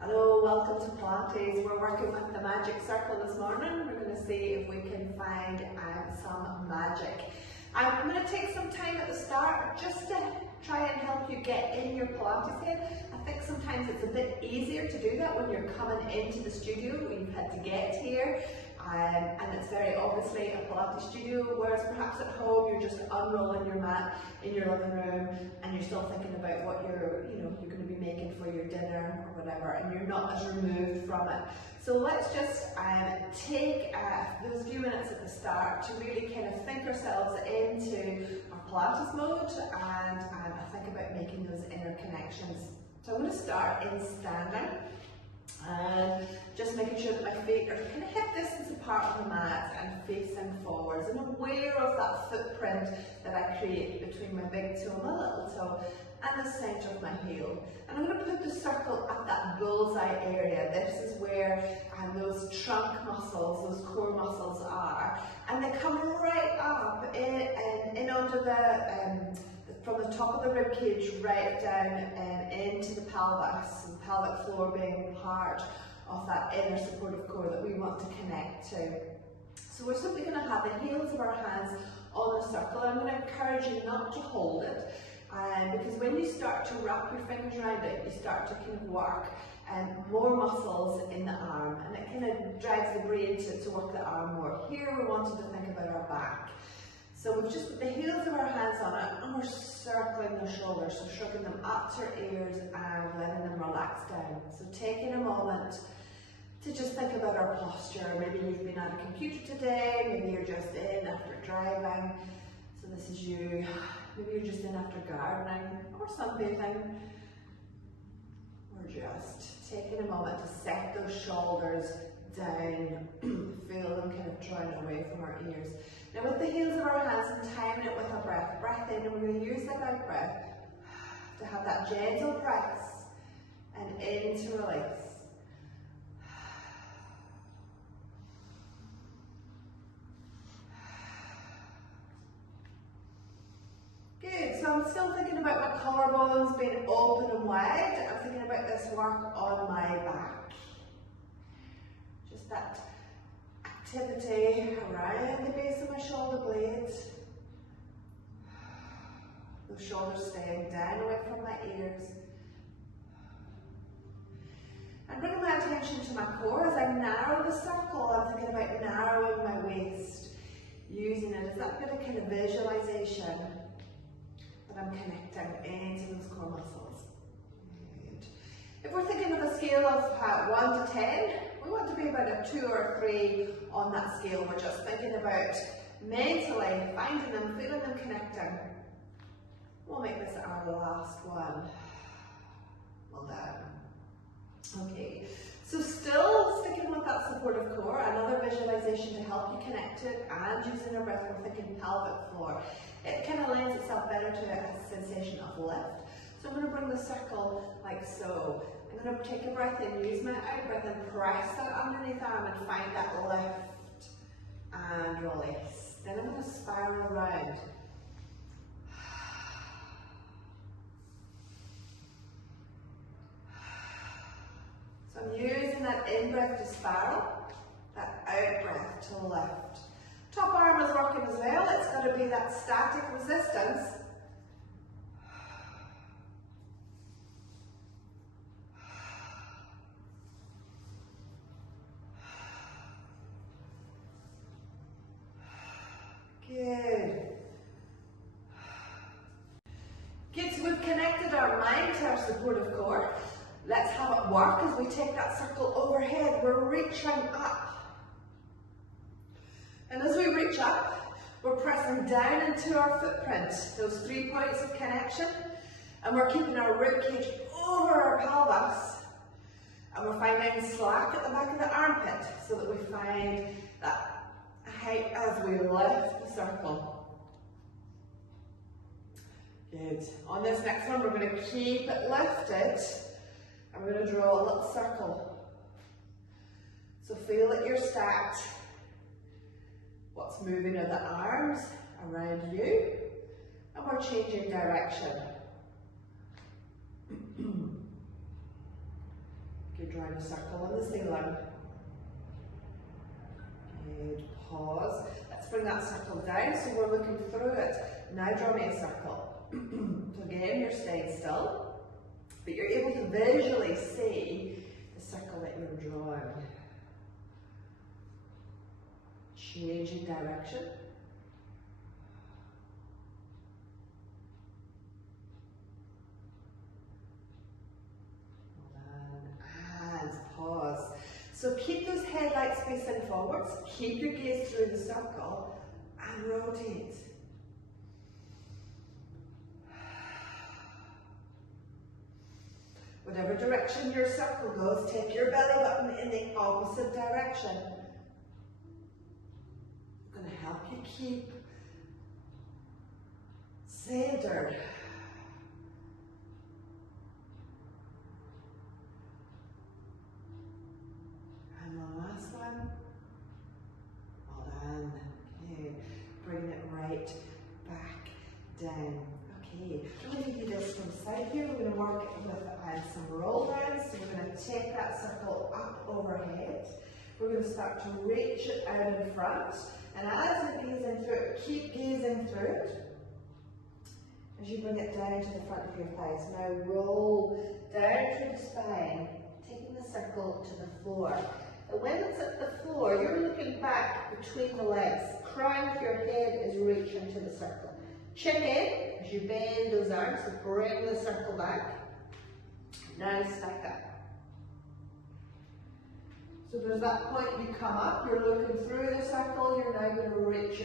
Hello, welcome to Pilates. We're working with the magic circle this morning. We're going to see if we can find some magic. I'm going to take some time at the start just to try and help you get in your Pilates head. I think sometimes it's a bit easier to do that when you're coming into the studio, when you've had to get here. And it's very obviously a Pilates studio, whereas perhaps at home you're just unrolling your mat in your living room and you're still thinking about what you're going to be making for your dinner or whatever, and you're not as removed from it. So let's just take those few minutes at the start to really kind of think ourselves into our Pilates mode and think about making those inner connections. So I'm going to start in standing. And just making sure that my feet are kind of hip distance apart from the mat and facing forwards, and aware of that footprint that I create between my big toe and my little toe and the centre of my heel. And I'm going to put the circle at that bullseye area. This is where those trunk muscles, those core muscles are, and they come right up in under from the top of the rib cage right down into the pelvis, the pelvic floor being part of that inner supportive core that we want to connect to. So we're simply going to have the heels of our hands on the circle. I'm going to encourage you not to hold it, because when you start to wrap your fingers around it, you start to kind of work more muscles in the arm, and it kind of drives the brain to work the arm more. Here we're wanting to think about our back. So we've just put the heels of our hands on it and we're circling the shoulders, so shrugging them up to our ears and letting them relax down. So taking a moment to just think about our posture. Maybe you've been at a computer today, maybe you're just in after driving, so this is you. Maybe you're just in after gardening or sunbathing. We're just taking a moment to set those shoulders down, feel them kind of drawing away from our ears. Now with the heels of our hands and timing it with our breath, breath in, and we're going to use that out breath to have that gentle press and in to release. Good, so I'm still thinking about my collarbones being open and wide. I'm thinking about this work on my back. Just that activity around the base of my shoulder blades. Those shoulders staying down away from my ears. I'm bringing my attention to my core as I narrow the circle. I'm thinking about narrowing my waist, using it as that bit of kind of visualization that I'm connecting into those core muscles. Good. If we're thinking of a scale of 1 to 10, we want to be about a 2 or 3 on that scale. We're just thinking about mentally finding them, feeling them connecting. We'll make this our last one. Well done. Okay, so still sticking with that supportive core, another visualization to help you connect to it, and using our breath, we're thinking pelvic floor. It kind of lends itself better to a sensation of lift. So I'm going to bring the circle like so. I'm going to take a breath in, use my out breath and press that underneath arm and find that lift and release. Then I'm going to spiral around. So I'm using that in breath to spiral, that out breath to lift. Top arm is working as well. It's got to be that static resistance. Good. Good, so we've connected our mind to our supportive core. Let's have it work as we take that circle overhead. We're reaching up. And as we reach up, we're pressing down into our footprint, those 3 points of connection. And we're keeping our rib cage over our pelvis. And we're finding slack at the back of the armpit so that we find that height as we lift the circle. Good. On this next one, we're going to keep it lifted and we're going to draw a little circle. So feel that you're stacked. What's moving are the arms around you, and we're changing direction. Good, drawing a circle on the ceiling. Good, pause. Let's bring that circle down so we're looking through it. Now draw me a circle. So again, you're staying still, but you're able to visually see the circle that you're drawing. Changing direction. And pause. So keep those headlights facing forwards, keep your gaze through the circle, and rotate. Whatever direction your circle goes, take your belly button in the opposite direction. I'm going to help you keep centered. And the last one. Well done. Okay, bring it right back down. Okay, we're going to do this from the side here. We're going to work with some roll downs. So we're going to take that circle up overhead. We're going to start to reach it out in front. And as you gaze into it, keep gazing through it. As you bring it down to the front of your thighs. Now roll down through the spine, taking the circle to the floor. And when it's at the floor, you're looking back between the legs. Crown of your head is reaching to the circle. Chin in as you bend those arms, so bring the circle back. Now stack up. So there's that point you come up, you're looking through the circle, you're now going to reach